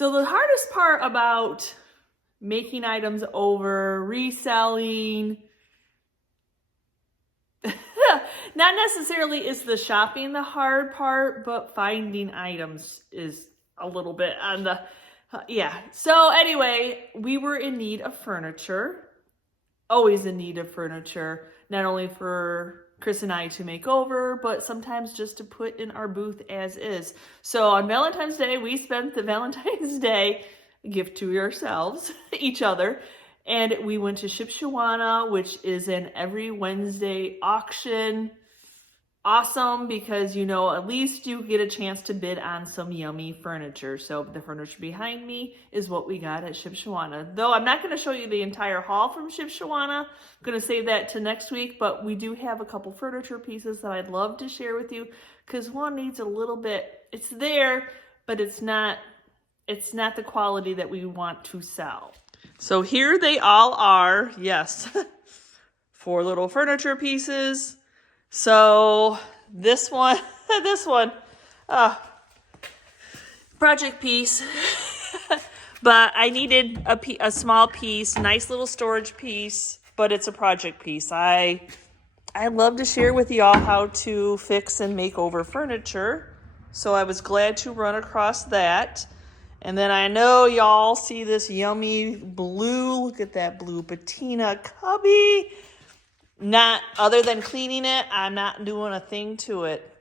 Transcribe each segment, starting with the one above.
So the hardest part about making items over, reselling, not necessarily is the shopping the hard part, but finding items is a little bit on the, yeah. So anyway, we were in need of furniture, always in need of furniture, not only for Chris and I to make over, but sometimes just to put in our booth as is. So on Valentine's Day, we spent the Valentine's Day gift to yourselves, each other, and we went to Shipshewana, which is an every Wednesday auction. Awesome, because you know, at least you get a chance to bid on some yummy furniture. So the furniture behind me is what we got at Shipshewana. Though I'm not going to show you the entire haul from Shipshewana. I'm going to save that to next week, but we do have a couple furniture pieces that I'd love to share with you, because one needs a little bit, it's there, but it's not the quality that we want to sell. So here they all are. Yes. 4 little furniture pieces. So this one, project piece, but I needed a small piece, nice little storage piece, but it's a project piece. I love to share with y'all how to fix and make over furniture. So I was glad to run across that. And then I know y'all see this yummy blue, look at that blue patina cubby. Not, other than cleaning it, I'm not doing a thing to it.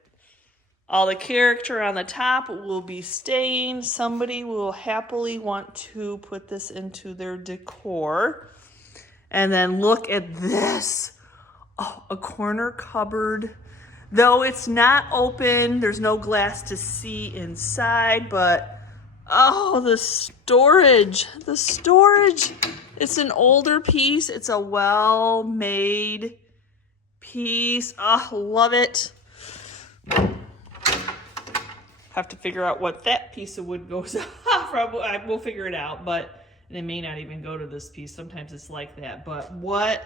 All the character on the top will be staying. Somebody will happily want to put this into their decor. And then look at this. Oh, a corner cupboard. Though it's not open, there's no glass to see inside, but oh, the storage. It's an older piece. It's a well-made piece. Oh, love it. Have to figure out what that piece of wood goes from. We'll figure it out, but it may not even go to this piece. Sometimes it's like that, but what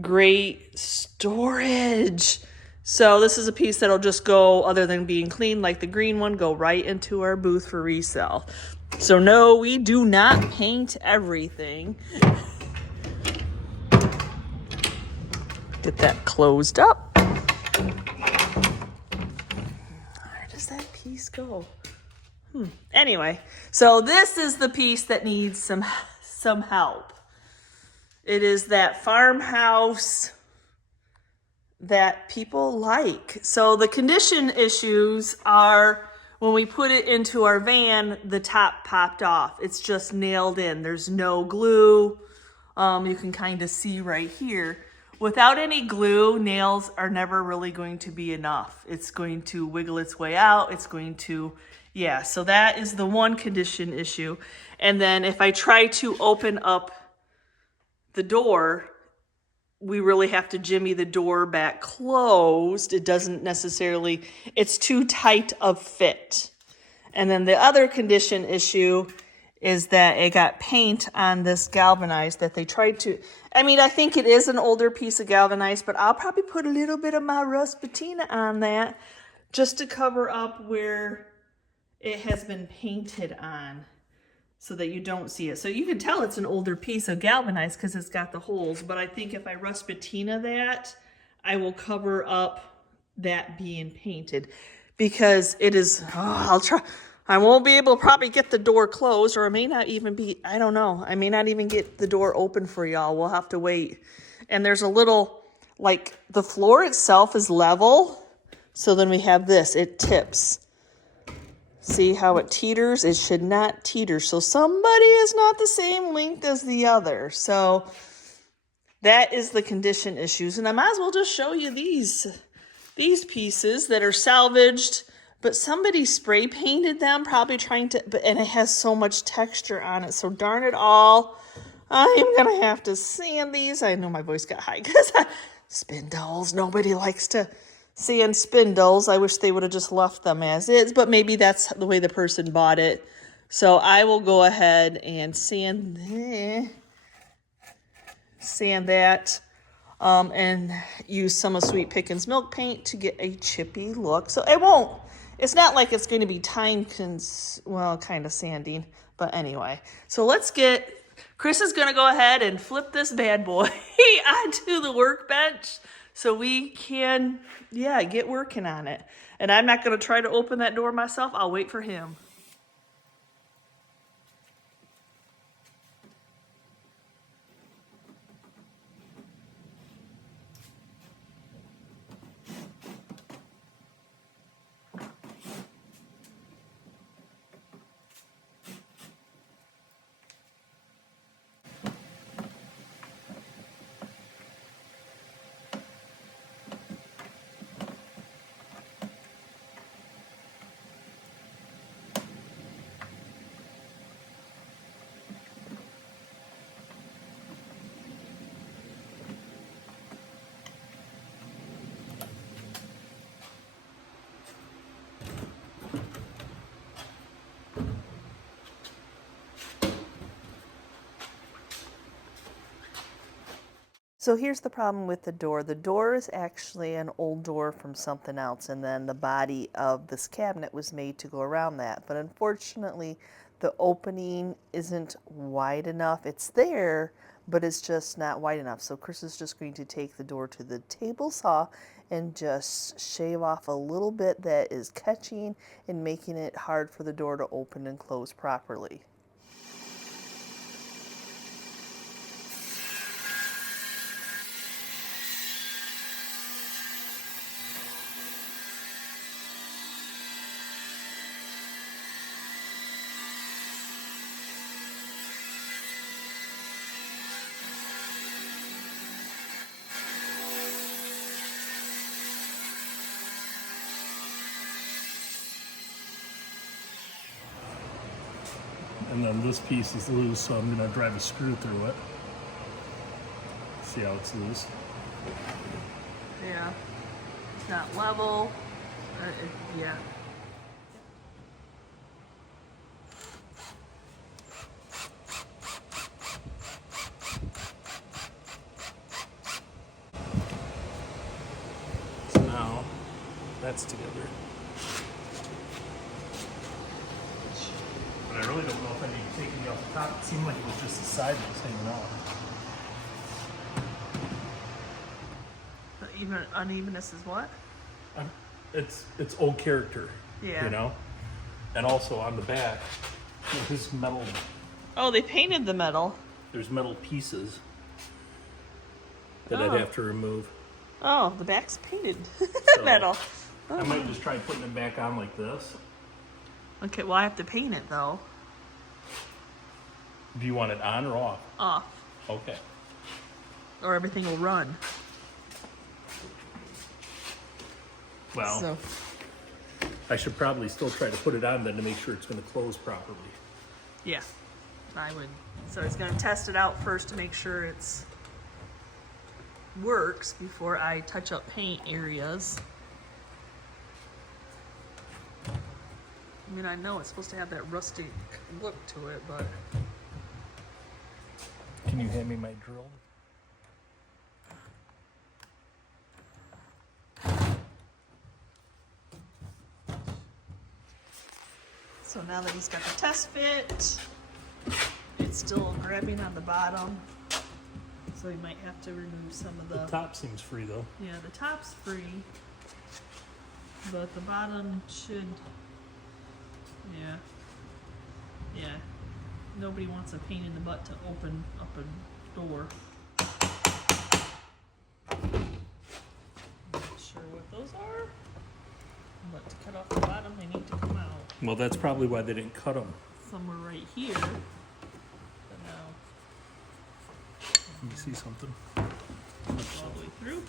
great storage. So this is a piece that'll just go, other than being clean like the green one, go right into our booth for resale. So no, we do not paint everything. Get that closed up. Where does that piece go? Anyway, so this is the piece that needs some help. It is that farmhouse that people like. So the condition issues are, when we put it into our van, the top popped off. It's just nailed in. There's no glue. You can kind of see right here. Without any glue, nails are never really going to be enough. It's going to wiggle its way out. It's going to, yeah, so that is the one condition issue. And then if I try to open up the door, we really have to jimmy the door back closed. It doesn't necessarily, it's too tight of fit. And then the other condition issue is that it got paint on this galvanized that they tried to, I mean, I think it is an older piece of galvanized, but I'll probably put a little bit of my rust patina on that just to cover up where it has been painted on, so that you don't see it. So you can tell it's an older piece of galvanized because it's got the holes, but I think if I rust patina that, I will cover up that being painted, because it is, I'll try. I won't be able to probably get the door closed, or it may not even be, I don't know. I may not even get the door open for y'all. We'll have to wait. And there's a little, like, the floor itself is level. So then we have this, it tips. See how it teeters? It should not teeter. So somebody is not the same length as the other. So that is the condition issues. And I might as well just show you these pieces that are salvaged, but somebody spray painted them, probably trying to, and it has so much texture on it. So darn it all, I'm going to have to sand these. I know my voice got high because spindles, nobody likes to sand spindles. I wish they would have just left them as is, but maybe that's the way the person bought it. So I will go ahead and sand that and use some of Sweet Pickins milk paint to get a chippy look. So it it's not like it's going to be well, kind of sanding, but anyway. So Chris is going to go ahead and flip this bad boy onto the workbench so we can, get working on it. And I'm not going to try to open that door myself. I'll wait for him. So here's the problem with the door. The door is actually an old door from something else, and then the body of this cabinet was made to go around that. But unfortunately, the opening isn't wide enough. It's there, but it's just not wide enough. So Chris is just going to take the door to the table saw and just shave off a little bit that is catching and making it hard for the door to open and close properly. And then this piece is loose, so I'm going to drive a screw through it. See how it's loose? Yeah, it's not level. Yeah. So now that's together. But I really don't know if I need to take it off the top. It seemed like it was just the side that was hanging out. The unevenness is what? It's old character. Yeah. You know? And also on the back, this metal. Oh, they painted the metal. There's metal pieces that Oh. I'd have to remove. Oh, the back's painted So, metal. I might just try putting it back on like this. Okay, well I have to paint it though. Do you want it on or off? Off. Okay. Or everything will run. Well, So, I should probably still try to put it on then to make sure it's going to close properly. yeah, I would. So he's going to test it out first to make sure it's works before I touch up paint areas. I mean, I know it's supposed to have that rustic look to it, but Can you hand me my drill? so now that he's got the test fit, it's still grabbing on the bottom. So he might have to remove some of The top seems free though. Yeah, the top's free, but the bottom should, yeah. Nobody wants a pain in the butt to open up a door. Not sure what those are, but to cut off the bottom, they need to come out. Well, that's probably why they didn't cut them. Somewhere right here, but now Let me see something. all the way through.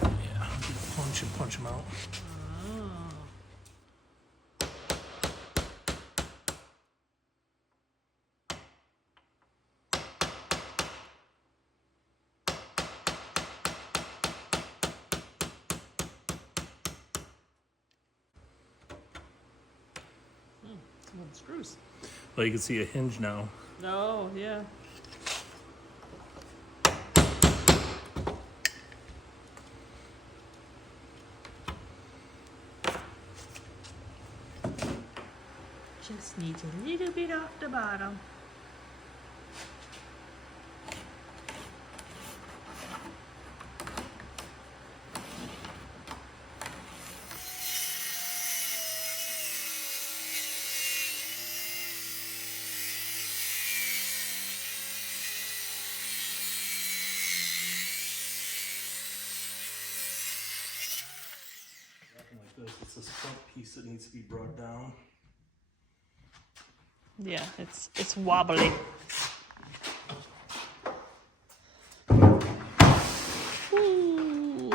Yeah, punch them out. Oh. Some of the screws. Well, you can see a hinge now. Oh, yeah. Just needs a little bit off the bottom. Like this, it's this front piece that needs to be brought down. Yeah, it's wobbly. Ooh.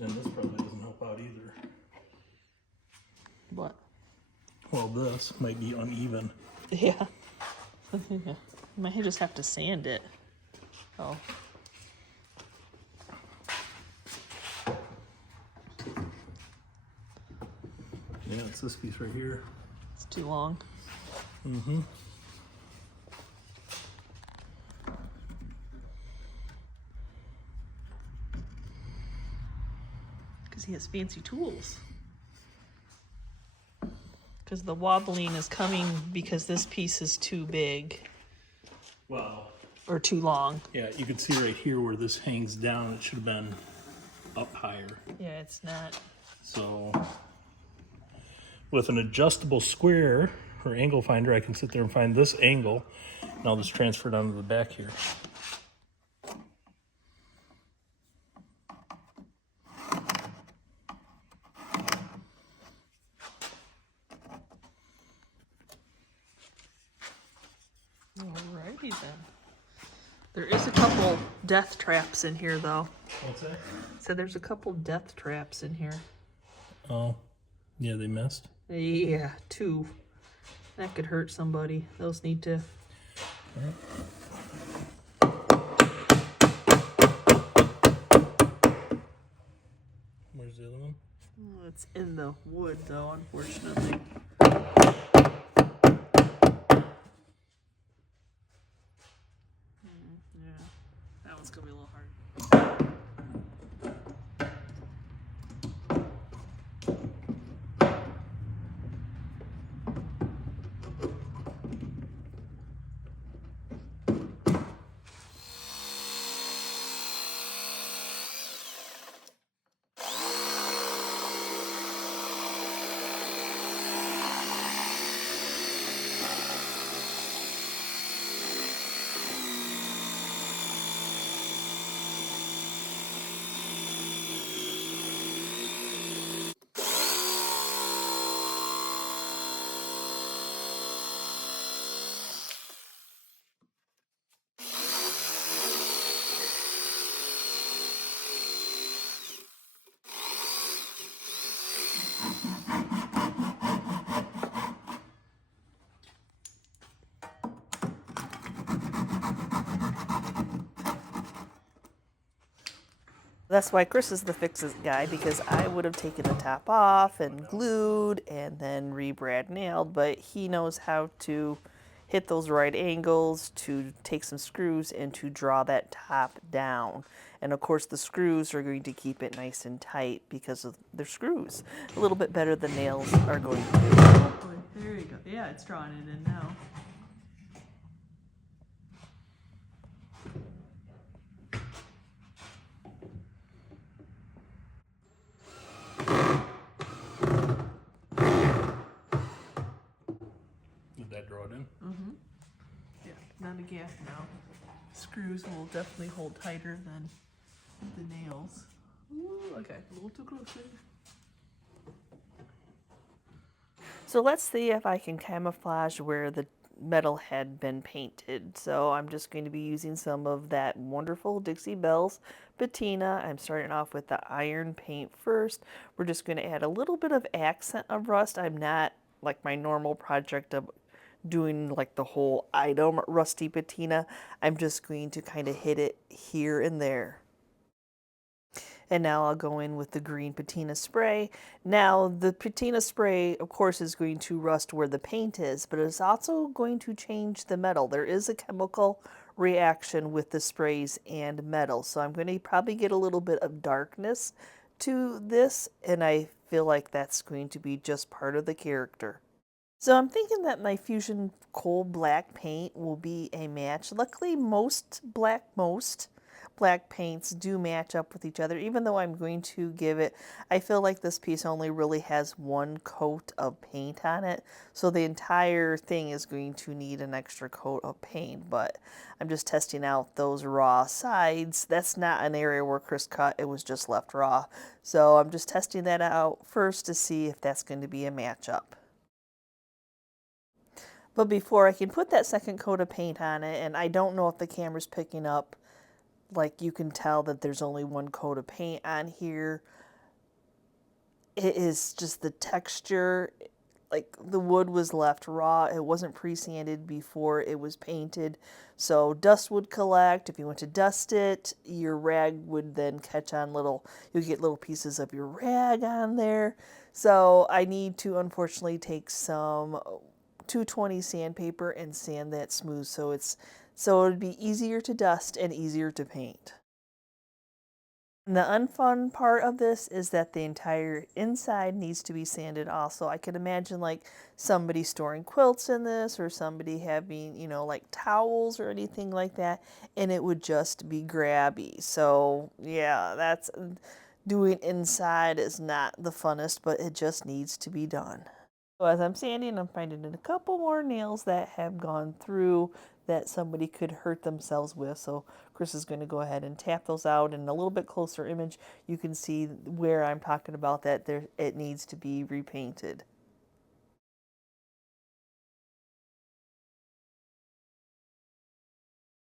And this probably doesn't help out either. What? Well, this might be uneven. Yeah. Might just have to sand it. Oh. Yeah, it's this piece right here. It's too long. Mm-hmm. Because he has fancy tools. Because the wobbling is coming because this piece is too big. Well, or too long. yeah, you can see right here where this hangs down. It should have been up higher. Yeah, it's not. So with an adjustable square or angle finder, I can sit there and find this angle. And I'll just transfer it onto the back here. Alrighty then. There is a couple death traps in here though. What's that? So there's a couple death traps in here. Oh, yeah, they missed. Yeah, 2. That could hurt somebody. Those need to. Where's the other one? Oh, it's in the wood though, unfortunately. Yeah, that one's gonna be a little hard. That's why Chris is the fix-it guy, because I would have taken the top off and glued and then rebrad nailed, but he knows how to hit those right angles, to take some screws and to draw that top down. And of course the screws are going to keep it nice and tight because of their screws. A little bit better than nails are going to. Hopefully. There you go. Yeah, it's drawing it in now. Did that draw it in? Mm-hmm. Yeah, not a gap now. Screws will definitely hold tighter than the nails. Ooh, okay, a little too close there. So let's see if I can camouflage where the metal had been painted. So I'm just going to be using some of that wonderful Dixie Belle's patina. I'm starting off with the iron paint first. We're just going to add a little bit of accent of rust. I'm not like my normal project of doing like the whole item rusty patina. I'm just going to kind of hit it here and there. And now I'll go in with the green patina spray. Now the patina spray, of course, is going to rust where the paint is, but it's also going to change the metal. There is a chemical reaction with the sprays and metal. So I'm going to probably get a little bit of darkness to this, and I feel like that's going to be just part of the character. So I'm thinking that my Fusion Coal Black paint will be a match. Luckily, most black paints do match up with each other, even though I'm going to give it, I feel like this piece only really has one coat of paint on it, so the entire thing is going to need an extra coat of paint, but I'm just testing out those raw sides. That's not an area where Chris cut, it was just left raw. So I'm just testing that out first to see if that's going to be a matchup. But before I can put that second coat of paint on it, and I don't know if the camera's picking up, like you can tell that there's only one coat of paint on here. It is just the texture, like the wood was left raw. It wasn't pre-sanded before it was painted. So dust would collect. If you went to dust it, your rag would then catch on you get little pieces of your rag on there. So I need to unfortunately take some 220 sandpaper and sand that smooth so it would be easier to dust and easier to paint. And the unfun part of this is that the entire inside needs to be sanded also. I could imagine like somebody storing quilts in this, or somebody having, you know, like towels or anything like that, and it would just be grabby. So yeah, doing inside is not the funnest, but it just needs to be done. So as I'm sanding, I'm finding a couple more nails that have gone through that somebody could hurt themselves with. So Chris is going to go ahead and tap those out. In a little bit closer image, you can see where I'm talking about that it needs to be repainted.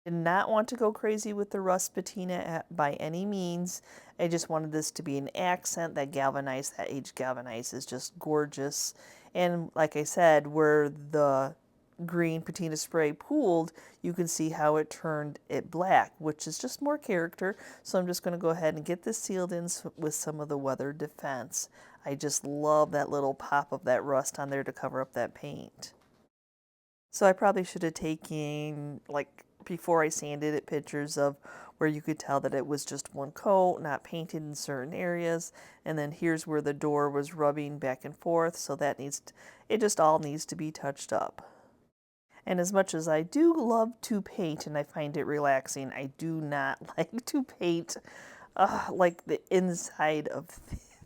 Did not want to go crazy with the rust patina by any means. I just wanted this to be an accent. That galvanized, that aged galvanized is just gorgeous. And like I said, where the green patina spray pooled, you can see how it turned it black, which is just more character. So I'm just going to go ahead and get this sealed in with some of the weather defense. I just love that little pop of that rust on there to cover up that paint. So I probably should have taken, like, before I sanded it, pictures of where you could tell that it was just one coat, not painted in certain areas. And then here's where the door was rubbing back and forth, so it just all needs to be touched up. And as much as I do love to paint and I find it relaxing, I do not like to paint like the inside of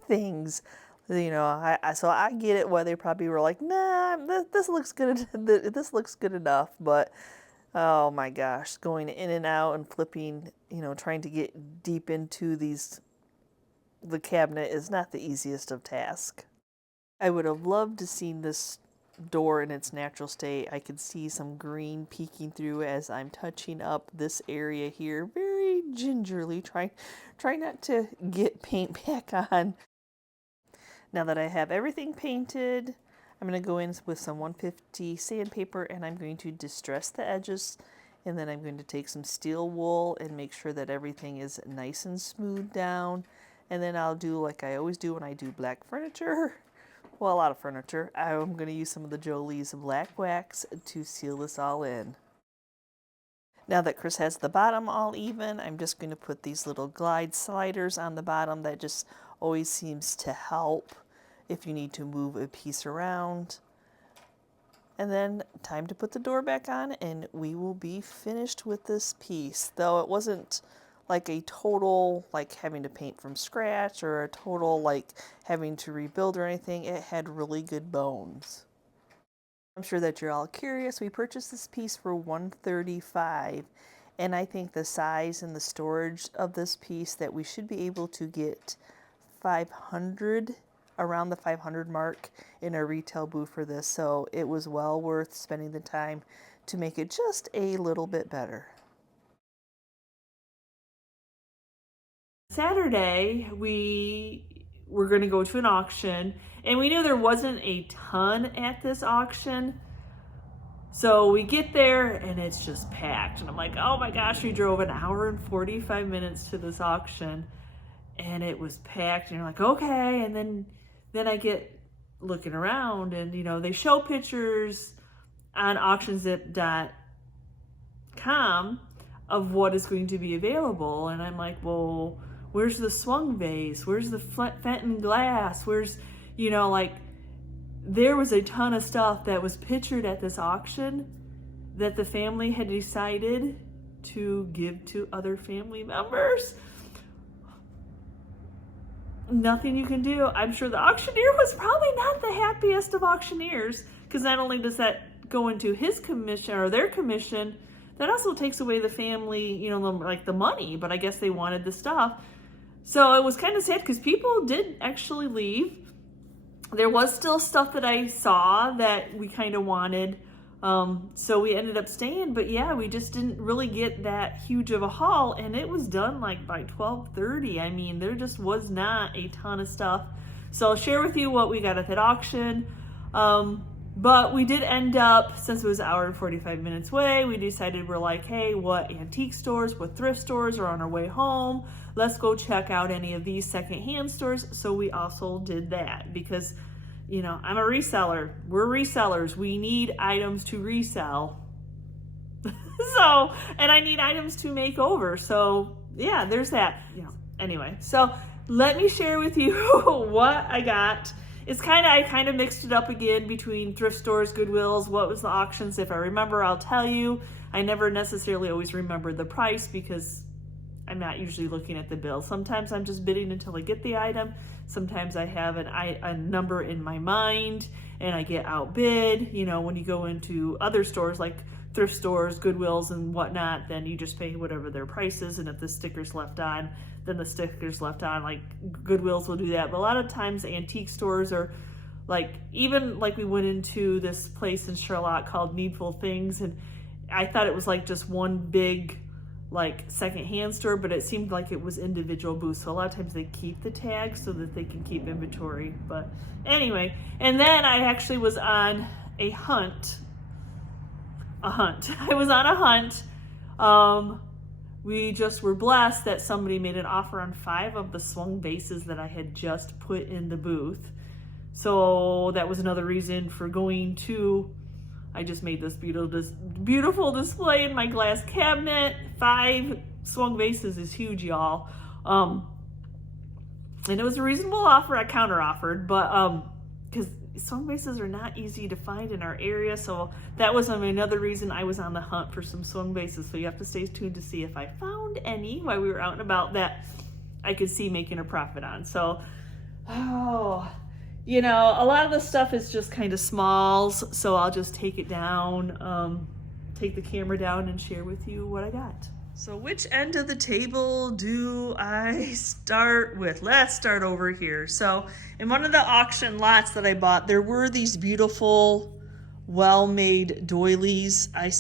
things. You know, so I get it why they probably were like, nah, this looks good. This looks good enough. But oh my gosh, going in and out and flipping, you know, trying to get deep into the cabinet is not the easiest of tasks. I would have loved to see this door in its natural state. I could see some green peeking through as I'm touching up this area here, very gingerly, trying not to get paint back on. Now that I have everything painted, I'm going to go in with some 150 sandpaper and I'm going to distress the edges, and then I'm going to take some steel wool and make sure that everything is nice and smooth down. And then I'll do like I always do when I do black furniture. Well, a lot of furniture. I'm going to use some of the Jolie's black wax to seal this all in. Now that Chris has the bottom all even, I'm just going to put these little glide sliders on the bottom. That just always seems to help if you need to move a piece around. And then time to put the door back on and we will be finished with this piece. Though it wasn't like a total like having to paint from scratch or a total like having to rebuild or anything. It had really good bones. I'm sure that you're all curious. We purchased this piece for $135, and I think the size and the storage of this piece that we should be able to get 500, around the 500 mark in a retail booth for this. So it was well worth spending the time to make it just a little bit better. Saturday, we were going to go to an auction, and we knew there wasn't a ton at this auction. So we get there and it's just packed. And I'm like, oh my gosh, we drove an hour and 45 minutes to this auction and it was packed. And you're like, okay. And then I get looking around and, you know, they show pictures on auctions.com GingerChickRehab.com of what is going to be available. And I'm like, well, where's the swung vase? Where's the Fenton glass? Where's, you know, like, there was a ton of stuff that was pictured at this auction that the family had decided to give to other family members. Nothing you can do. I'm sure the auctioneer was probably not the happiest of auctioneers, because not only does that go into his commission or their commission, that also takes away the family, you know, like the money, but I guess they wanted the stuff. So it was kind of sad because people did actually leave. There was still stuff that I saw that we kind of wanted. So we ended up staying, but yeah, we just didn't really get that huge of a haul, and it was done like by 12:30. I mean, there just was not a ton of stuff. So I'll share with you what we got at that auction. But we did end up, since it was an hour and 45 minutes away, we decided, we're like, hey, what antique stores, what thrift stores are on our way home? Let's go check out any of these secondhand stores. So we also did that because, you know, I'm a reseller. We're resellers. We need items to resell. So, and I need items to make over. So yeah, there's that, you know, anyway. So let me share with you what I got. It's I kind of mixed it up again between thrift stores, Goodwills, what was the auctions. If I remember, I'll tell you. I never necessarily always remember the price because I'm not usually looking at the bill. Sometimes I'm just bidding until I get the item. Sometimes I have a number in my mind and I get outbid. You know, when you go into other stores like thrift stores, Goodwills and whatnot, then you just pay whatever their price is. And if the sticker's left on, then the sticker's left on. Like Goodwills will do that. But a lot of times antique stores are like, even like we went into this place in Charlotte called Needful Things, and I thought it was like just one big like secondhand store, but it seemed like it was individual booths. So a lot of times they keep the tags so that they can keep inventory. But anyway, and then I actually was on a hunt. I was on a hunt. We just were blessed that somebody made an offer on 5 of the swung vases that I had just put in the booth. So that was another reason for going to, I just made this beautiful display in my glass cabinet. 5 swung vases is huge, y'all. And it was a reasonable offer. I counter offered, but because swung vases are not easy to find in our area. So that was another reason I was on the hunt for some swung vases. So you have to stay tuned to see if I found any while we were out and about that I could see making a profit on. So, you know, a lot of the stuff is just kind of smalls. So I'll just take it down, take the camera down and share with you what I got. So which end of the table do I start with? Let's start over here. So in one of the auction lots that I bought, there were these beautiful, well-made doilies. I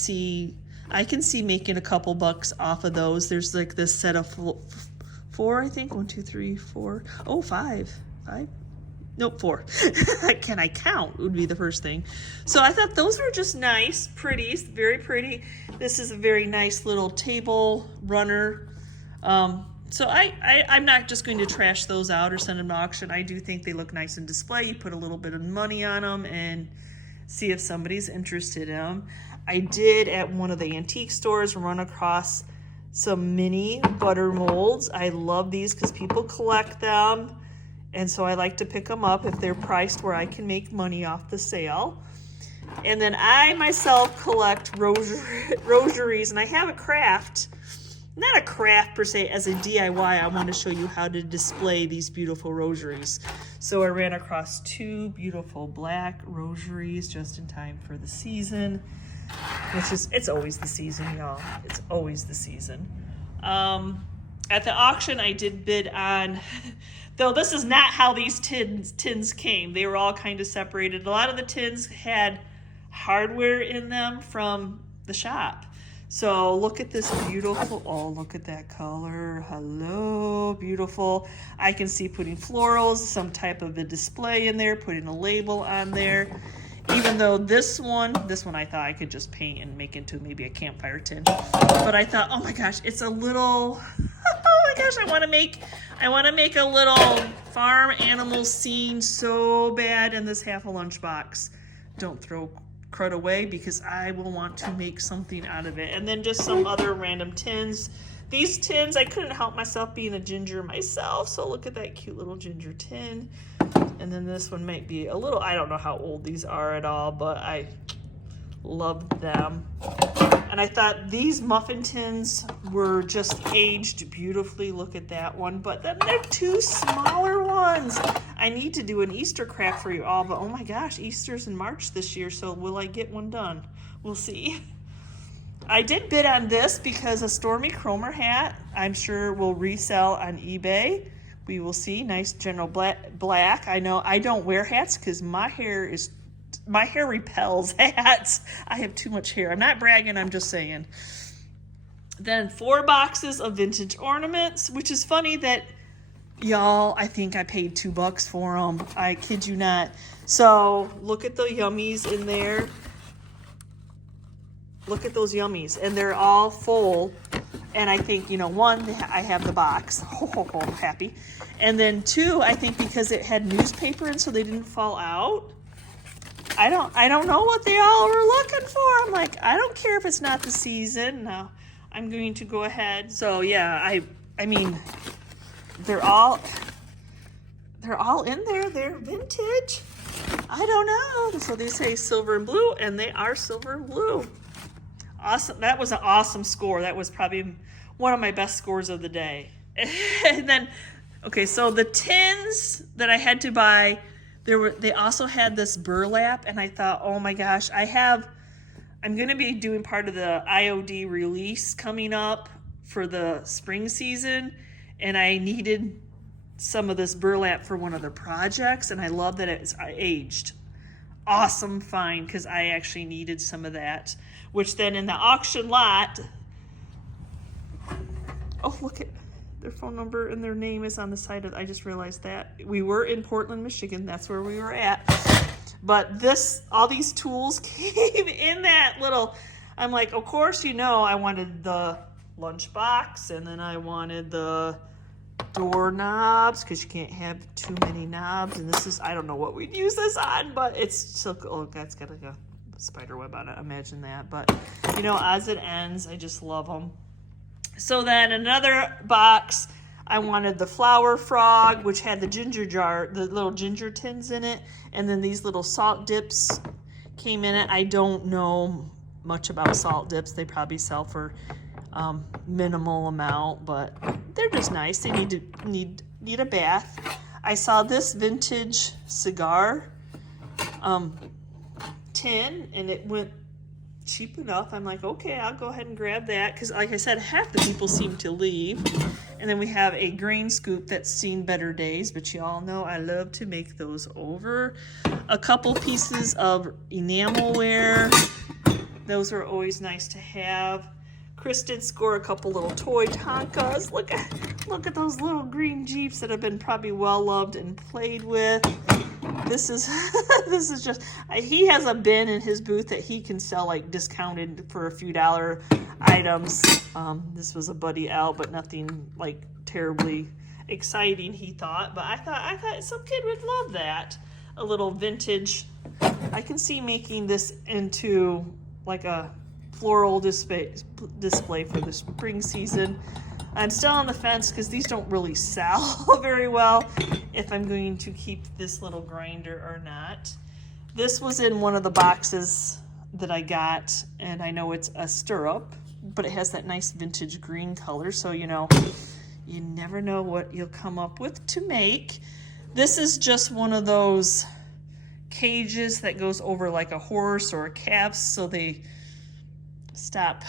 can see making a couple bucks off of those. There's like this set of 4, I think. 1, 2, 3, 4. Oh, 5. 5? Nope, 4. Can I count would be the first thing. So I thought those were just nice, pretty, very pretty. This is a very nice little table runner. So I'm not just going to trash those out or send them to auction. I do think they look nice in display. You put a little bit of money on them and see if somebody's interested in them. I did at one of the antique stores run across some mini butter molds. I love these because people collect them. And so I like to pick them up if they're priced where I can make money off the sale. And then I myself collect rosaries, and I have a craft, not a craft per se, as a DIY. I want to show you how to display these beautiful rosaries. So I ran across 2 beautiful black rosaries just in time for the season. It's always the season, y'all. It's always the season. At the auction, I did bid on, though this is not how these tins came. They were all kind of separated. A lot of the tins had hardware in them from the shop. So look at this beautiful, oh, look at that color. Hello, beautiful. I can see putting florals, some type of a display in there, putting a label on there. Even though this one I thought I could just paint and make into maybe a campfire tin. But I thought, oh my gosh, it's a little, oh my gosh, I want to make a little farm animal scene so bad in this half a lunchbox. Don't throw crud away because I will want to make something out of it. And then just some other random tins. These tins, I couldn't help myself being a ginger myself, so look at that cute little ginger tin. And then this one might be a little, I don't know how old these are at all, but I loved them. And I thought these muffin tins were just aged beautifully. Look at that one. But then they're two smaller ones. I need to do an Easter craft for you all, but oh my gosh, Easter's in March this year, so will I get one done? We'll see. I did bid on this because a Stormy Cromer hat, I'm sure will resell on eBay. We will see. Nice general black. I know I don't wear hats because my hair repels hats. I have too much hair. I'm not bragging, I'm just saying. Then 4 boxes of vintage ornaments, which is funny that y'all, I think I paid $2 for them. I kid you not. So look at the yummies in there. Look at those yummies, and they're all full. And I think, you know, 1, I have the box. Happy. And then 2, I think because it had newspaper and so they didn't fall out. I don't know what they all were looking for. I'm like, I don't care if it's not the season. No, I'm going to go ahead. So yeah, I mean, they're all in there. They're vintage. I don't know. So they say silver and blue, and they are silver and blue. Awesome. That was an awesome score. That was probably one of my best scores of the day. And then, okay, so the tins that I had to buy, they also had this burlap, and I thought, oh my gosh, I'm going to be doing part of the IOD release coming up for the spring season, and I needed some of this burlap for one of the projects, and I love that it's aged. Awesome find, because I actually needed some of that, which then in the auction lot, oh, look at their phone number and their name is on the side of, I just realized that. We were in Portland, Michigan. That's where we were at. But all these tools came in that little, I'm like, of course, you know, I wanted the lunchbox, and then I wanted the door knobs, because you can't have too many knobs. And this is, I don't know what we'd use this on, but it's so, oh, that's got like a spider web on it. Imagine that. But, you know, as it ends, I just love them. So then another box, I wanted the flour frog, which had the ginger jar, the little ginger tins in it, and then these little salt dips came in it. I don't know much about salt dips. They probably sell for minimal amount, but they're just nice. They need a bath. I saw this vintage cigar tin, and it went cheap enough. I'm like, okay, I'll go ahead and grab that, because like I said, half the people seem to leave. And then we have a grain scoop that's seen better days, but you all know I love to make those over. A couple pieces of enamelware. Those are always nice to have. Chris did score a couple little toy Tonkas. Look at those little green Jeeps that have been probably well loved and played with. This is this is just, he has a bin in his booth that he can sell like discounted for a few dollar items. This was a Buddy L, but nothing like terribly exciting, he thought. But I thought some kid would love that. A little vintage. I can see making this into like a floral display for the spring season. I'm still on the fence because these don't really sell very well, if I'm going to keep this little grinder or not. This was in one of the boxes that I got, and I know it's a stirrup, but it has that nice vintage green color, so you know, you never know what you'll come up with to make. This is just one of those cages that goes over like a horse or a calf, so they stop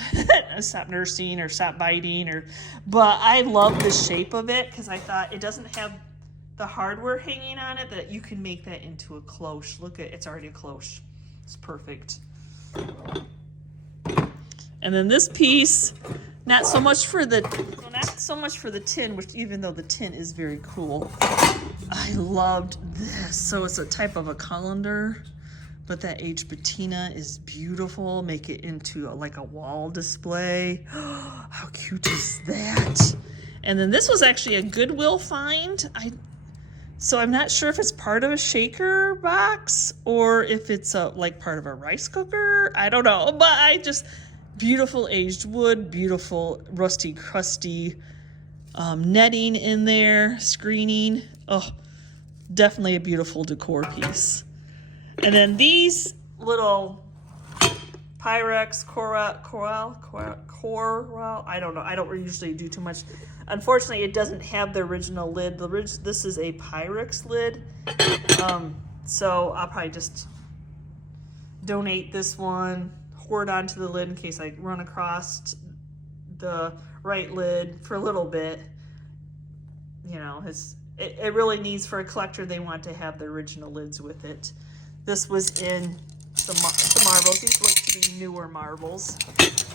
nursing or stop biting, but I love the shape of it because I thought it doesn't have the hardware hanging on it, that you can make that into a cloche. Look at, it's already a cloche. It's perfect. And then this piece, not so much for the tin, which even though the tin is very cool, I loved this. So it's a type of a colander, but that H patina is beautiful. Make it into like a wall display. How cute is that? And then this was actually a Goodwill find. So I'm not sure if it's part of a shaker box or if it's like part of a rice cooker. I don't know, but beautiful aged wood, beautiful rusty, crusty netting in there, screening. Oh, definitely a beautiful decor piece. And then these little Pyrex coral. I don't know. I don't usually do too much. Unfortunately, it doesn't have the original lid. This is a Pyrex lid. So I'll probably just donate this one, hoard onto the lid in case I run across the right lid for a little bit. You know, it really needs, for a collector, they want to have the original lids with it. This was in the marbles. These look to be newer marbles,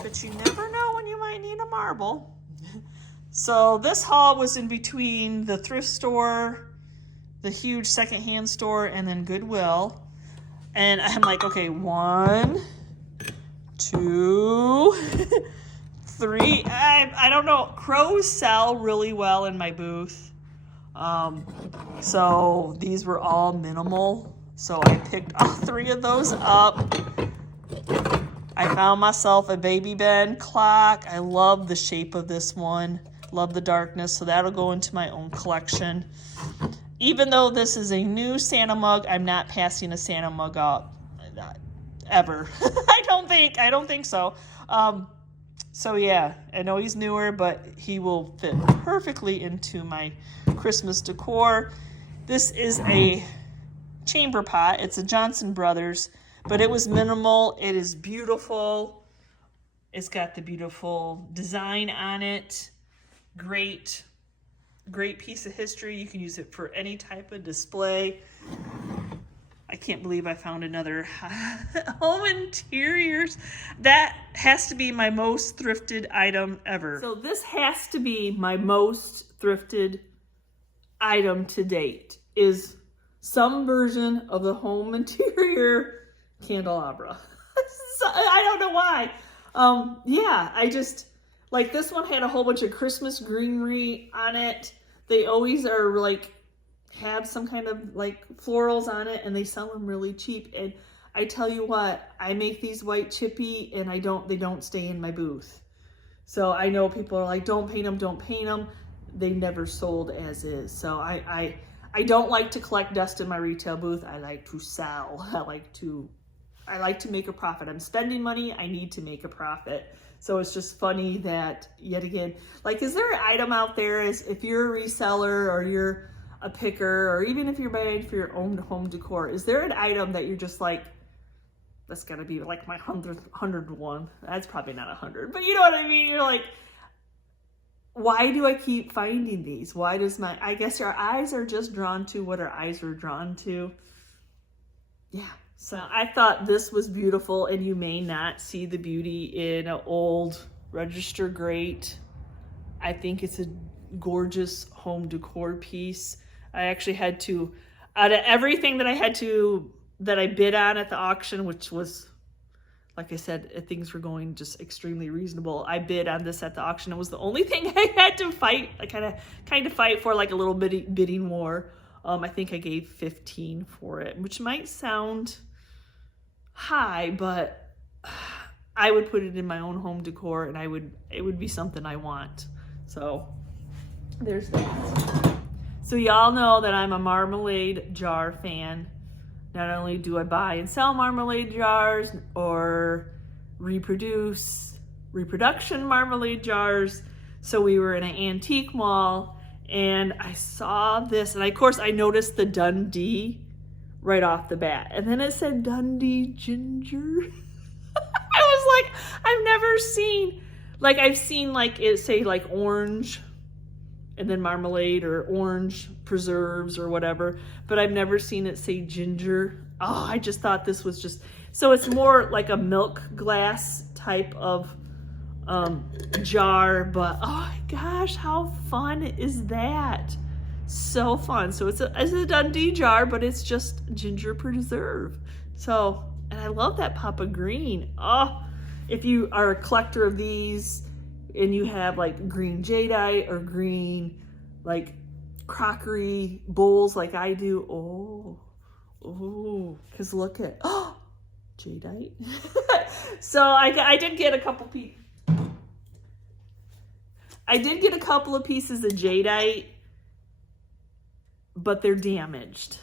but you never know when you might need a marble. So this haul was in between the thrift store, the huge secondhand store, and then Goodwill. And I'm like, okay, 1, 2, 3. I don't know. Crows sell really well in my booth. So these were all minimal. So I picked all 3 of those up. I found myself a Baby Ben clock. I love the shape of this one. Love the darkness. So that'll go into my own collection. Even though this is a new Santa mug, I'm not passing a Santa mug up. Ever. I don't think so. So yeah, I know he's newer, but he will fit perfectly into my Christmas decor. This is a chamber pot. It's a Johnson Brothers, but it was minimal. It is beautiful. It's got the beautiful design on it. Great piece of history. You can use it for any type of display. I can't believe I found another home interiors. That has to be my most thrifted item ever. So this has to be my most thrifted item to date, is some version of the home interior candelabra. So, I don't know why. Yeah, I just, like, this one had a whole bunch of Christmas greenery on it. They always are like, have some kind of like florals on it, and they sell them really cheap. And I tell you what, I make these white chippy, and they don't stay in my booth. So I know people are like, don't paint them. They never sold as is. So I don't like to collect dust in my retail booth. I like to sell. I like to make a profit. I'm spending money. I need to make a profit. So it's just funny that, yet again, like, is there an item out there, is if you're a reseller or you're a picker, or even if you're buying for your own home decor, is there an item that you're just like, that's gotta be like my 100th one? That's probably not 100, but you know what I mean? You're like, why do I keep finding these? Why does I guess our eyes are just drawn to what our eyes are drawn to. Yeah. So I thought this was beautiful, and you may not see the beauty in an old register grate. I think it's a gorgeous home decor piece. I actually had to, out of everything that I bid on at the auction, which was, like I said, things were going just extremely reasonable. I bid on this at the auction. It was the only thing I had to fight. I kind of fight for, like a little bidding war. I think I gave 15 for it, which might sound high, but I would put it in my own home decor, and it would be something I want. So there's that. So y'all know that I'm a marmalade jar fan. Not only do I buy and sell marmalade jars or reproduction marmalade jars. So we were in an antique mall, and I saw this, and of course I noticed the Dundee right off the bat, and then it said Dundee Ginger. I was like, I've seen like it say like orange and then marmalade, or orange preserves or whatever, but I've never seen it say ginger. Oh, I just thought this was just, so it's more like a milk glass type of jar, but oh my gosh, how fun is that? So fun. So it's a Dundee jar, but it's just ginger preserve. So, and I love that pop of green. Oh, if you are a collector of these and you have like green jadeite or green like crockery bowls like I do. Oh, because look at, jadeite. So I did get a couple pieces. I did get a couple of pieces of jadeite, but they're damaged.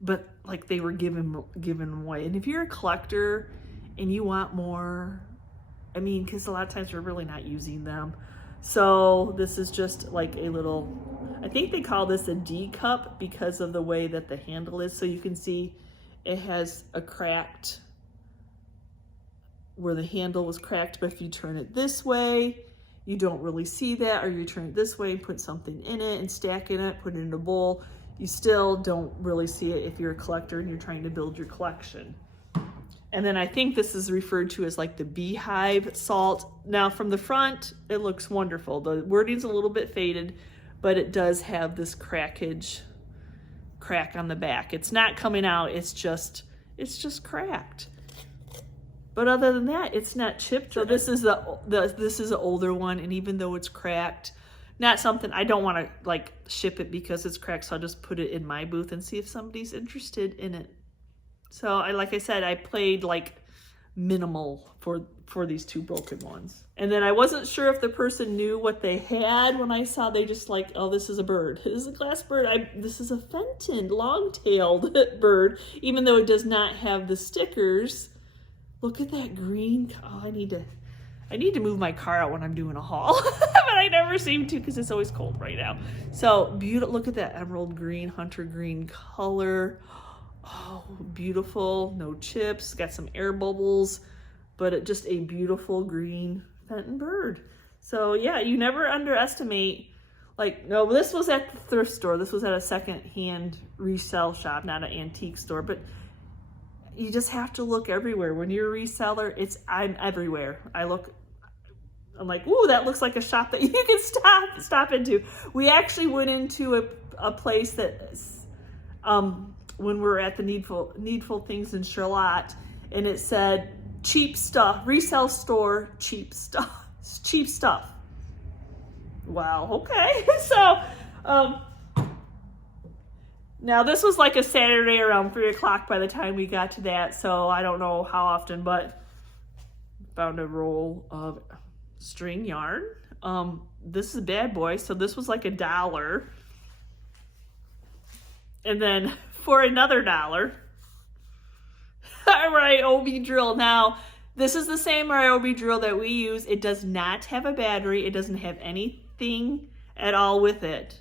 But like they were given away. And if you're a collector and you want more, I mean, because a lot of times we're really not using them. So this is just like a little, I think they call this a D cup because of the way that the handle is. So you can see it has a cracked, where the handle was cracked, but if you turn it this way, you don't really see that, or you turn it this way and put something in it and stack in it, put it in a bowl, you still don't really see it if you're a collector and you're trying to build your collection. And then I think this is referred to as like the beehive salt. Now from the front, it looks wonderful. The wording's a little bit faded, but it does have this crack on the back. It's not coming out, it's just cracked. But other than that, it's not chipped. So this is this is an older one, and even though it's cracked, not something, I don't want to like ship it because it's cracked, so I'll just put it in my booth and see if somebody's interested in it. So like I said, I played like minimal for these two broken ones. And then I wasn't sure if the person knew what they had when I saw, they just like, oh, this is a bird. This is a glass bird. This is a Fenton long-tailed bird, even though it does not have the stickers. Look at that green. Oh, I need to move my car out when I'm doing a haul, but I never seem to because it's always cold right now. So beautiful. Look at that emerald green, hunter green color. Oh, beautiful. No chips. Got some air bubbles, but just a beautiful green Fenton bird. So yeah, you never underestimate. Like, no, this was at the thrift store. This was at a second-hand resale shop, not an antique store, but you just have to look everywhere. When you're a reseller, I'm everywhere. I'm like, ooh, that looks like a shop that you can stop into. We actually went into a place that, when we were at the Needful Things in Charlotte, and it said, cheap stuff, resale store, cheap stuff. Wow, okay. So, now this was like a Saturday around 3 o'clock by the time we got to that, so I don't know how often, but found a roll of string yarn. This is a bad boy, so this was like $1. And then for another $1, Ryobi drill. Now, this is the same Ryobi drill that we use. It does not have a battery. It doesn't have anything at all with it.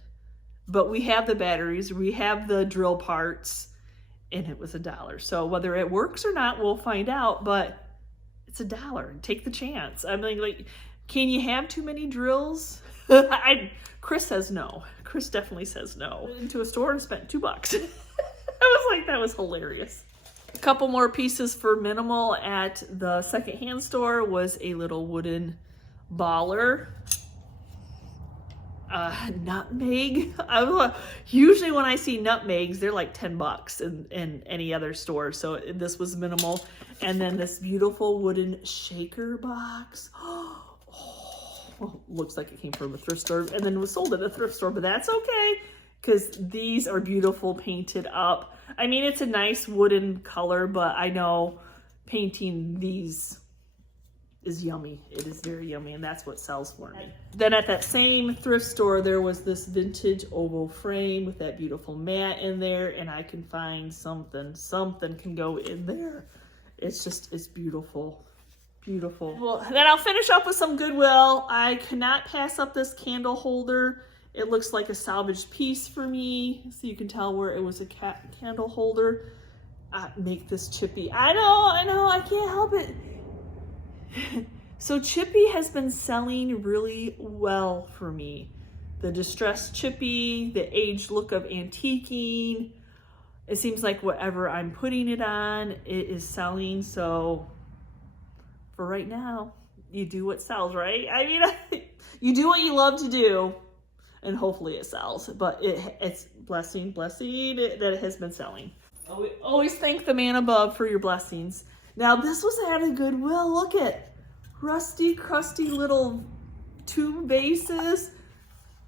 But we have the batteries, we have the drill parts, and it was $1. So whether it works or not, we'll find out, but it's $1. Take the chance. I mean, like, can you have too many drills? Chris says no. Chris definitely says no. Went into a store and spent $2. I was like, that was hilarious. A couple more pieces for minimal at the secondhand store was a little wooden baller. Nutmeg. Usually when I see nutmegs, they're like $10 in any other store. So this was minimal. And then this beautiful wooden shaker box. Oh, looks like it came from a thrift store and then was sold at a thrift store, but that's okay because these are beautiful painted up. I mean, it's a nice wooden color, but I know painting these is yummy. It is very yummy, and that's what sells for me. Then at that same thrift store, there was this vintage oval frame with that beautiful mat in there, and I can find something can go in there. It's beautiful. Beautiful. Well, then I'll finish up with some Goodwill. I cannot pass up this candle holder. It looks like a salvaged piece for me, so you can tell where it was a candle holder. Make this chippy. I know, I can't help it. So Chippy has been selling really well for me. The distressed Chippy, the aged look of antiquing. It seems like whatever I'm putting it on, it is selling. So for right now, you do what sells, right? I mean, you do what you love to do, and hopefully it sells. But it's blessing that it has been selling. Always thank the man above for your blessings. Now this was at a Goodwill. Look at rusty, crusty little 2 vases.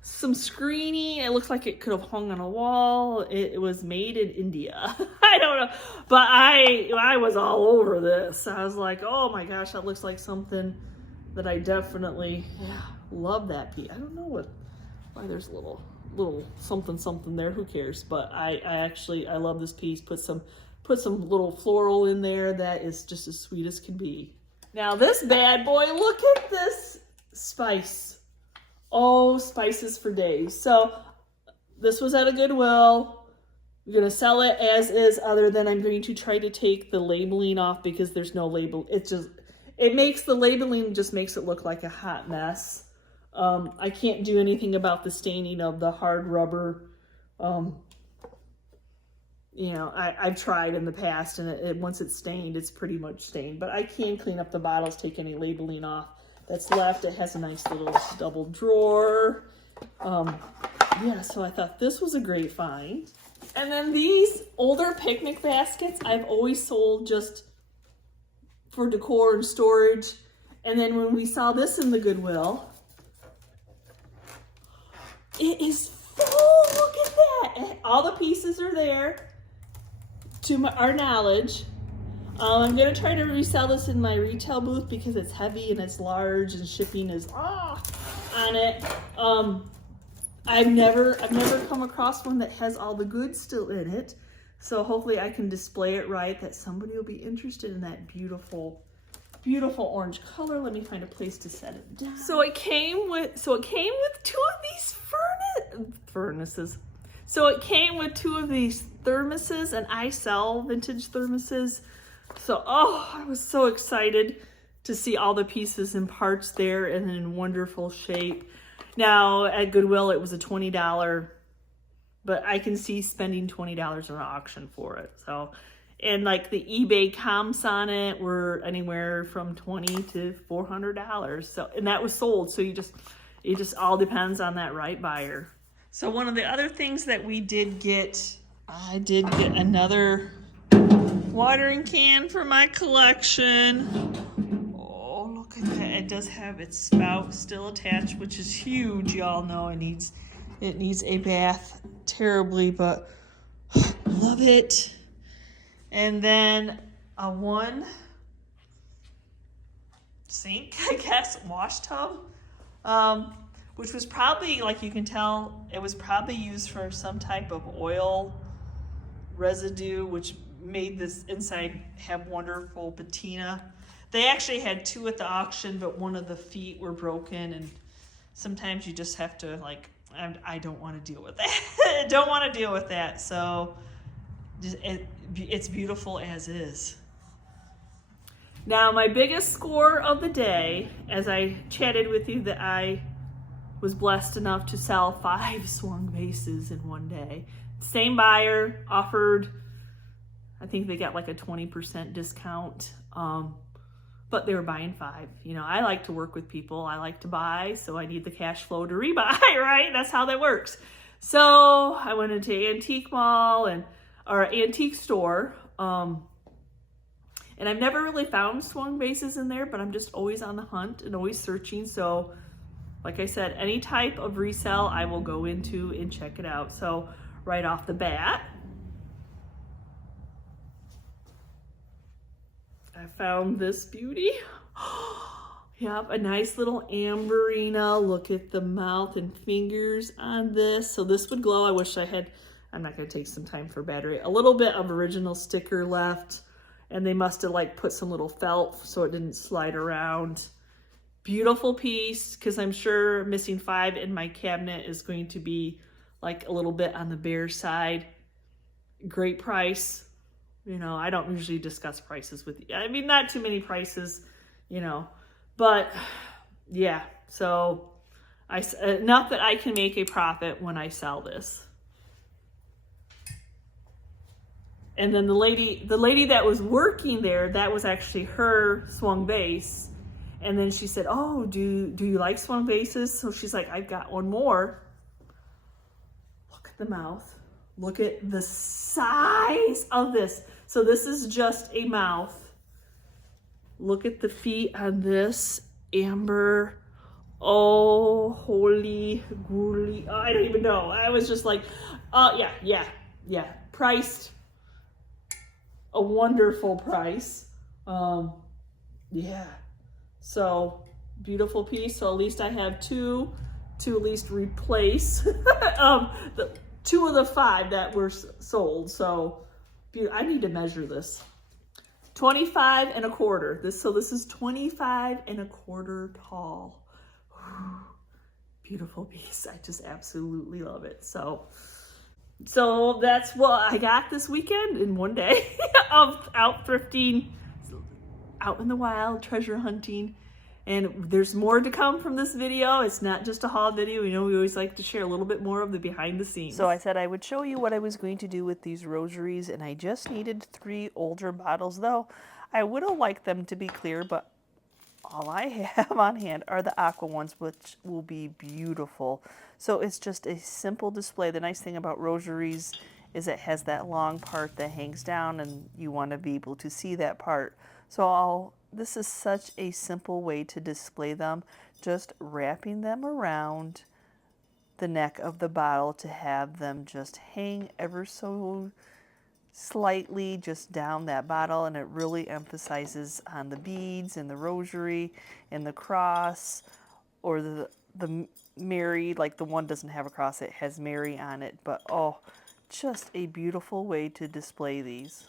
some screening. It looks like it could have hung on a wall. It was made in India. I don't know, but I was all over this. I was like, oh my gosh, that looks like something that I definitely love that piece. I don't know why there's a little something there. Who cares? But I love this piece. Put some little floral in there that is just as sweet as can be. Now this bad boy, look at this spice. Oh, spices for days. So this was at a Goodwill. I'm going to sell it as is, other than I'm going to try to take the labeling off because there's no label. It makes the labeling, just makes it look like a hot mess. I can't do anything about the staining of the hard rubber. You know, I've tried in the past, and once it's stained, it's pretty much stained. But I can clean up the bottles, take any labeling off that's left. It has a nice little double drawer. Yeah, so I thought this was a great find. And then these older picnic baskets I've always sold just for decor and storage. And then when we saw this in the Goodwill, it is full. Look at that. All the pieces are there to our knowledge. I'm going to try to resell this in my retail booth because it's heavy and it's large and shipping is on it. I've never come across one that has all the goods still in it. So hopefully I can display it right, that somebody will be interested in that beautiful, beautiful orange color. Let me find a place to set it down. So it came with two of these furnaces. So it came with two of these thermoses, and I sell vintage thermoses. So, I was so excited to see all the pieces and parts there and in wonderful shape. Now, at Goodwill, it was a $20, but I can see spending $20 on an auction for it. So, and like the eBay comps on it were anywhere from $20 to $400. So, and that was sold. So it just all depends on that right buyer. So one of the other things that we did get, I did get another watering can for my collection. Oh, look at that. It does have its spout still attached, which is huge. Y'all know it needs a bath terribly, but love it. And then a one sink, I guess, wash tub, which was probably, like you can tell, it was probably used for some type of oil residue, which made this inside have wonderful patina. They actually had two at the auction, but one of the feet were broken, and sometimes you just have to, like, I don't want to deal with that. Don't want to deal with that. So it's beautiful as is. Now, my biggest score of the day, as I chatted with you that I was blessed enough to sell 5 swung vases in one day. Same buyer offered, I think they got like a 20% discount, but they were buying 5. You know, I like to work with people. I like to buy, so I need the cash flow to rebuy, right? That's how that works. So I went into antique mall or antique store, and I've never really found swung vases in there, but I'm just always on the hunt and always searching. So like I said, any type of resale I will go into and check it out. So right off the bat, I found this beauty. Yep, a nice little amberina. Look at the mouth and fingers on this. So this would glow. I wish I had, I'm not gonna take some time for battery. A little bit of original sticker left, and they must have like put some little felt so it didn't slide around. Beautiful piece, because I'm sure missing 5 in my cabinet is going to be like a little bit on the bare side. Great price. You know, I don't usually discuss prices with you. I mean, not too many prices, you know, but yeah. So enough that I can make a profit when I sell this. And then the lady that was working there, that was actually her swung vase. And then she said, oh, do you like swung vases? So she's like, I've got one more. Look at the mouth. Look at the size of this. So this is just a mouth. Look at the feet on this. Amber. Oh, holy gooly. I don't even know. I was just like, yeah. Priced a wonderful price. Yeah. So, beautiful piece. So at least I have two to at least replace the two of the 5 that were sold. So, I need to measure this. 25 and a quarter. This is 25 and a quarter tall. Beautiful piece. I just absolutely love it. So that's what I got this weekend in one day of out thrifting, out in the wild, treasure hunting. And there's more to come from this video. It's not just a haul video. You know, we always like to share a little bit more of the behind the scenes. So I said I would show you what I was going to do with these rosaries, and I just needed 3 older bottles, though I would have liked them to be clear, but all I have on hand are the aqua ones, which will be beautiful. So it's just a simple display. The nice thing about rosaries is it has that long part that hangs down, and you want to be able to see that part. So this is such a simple way to display them, just wrapping them around the neck of the bottle to have them just hang ever so slightly just down that bottle, and it really emphasizes on the beads and the rosary and the cross, or the Mary, like the one doesn't have a cross, it has Mary on it, but oh, just a beautiful way to display these.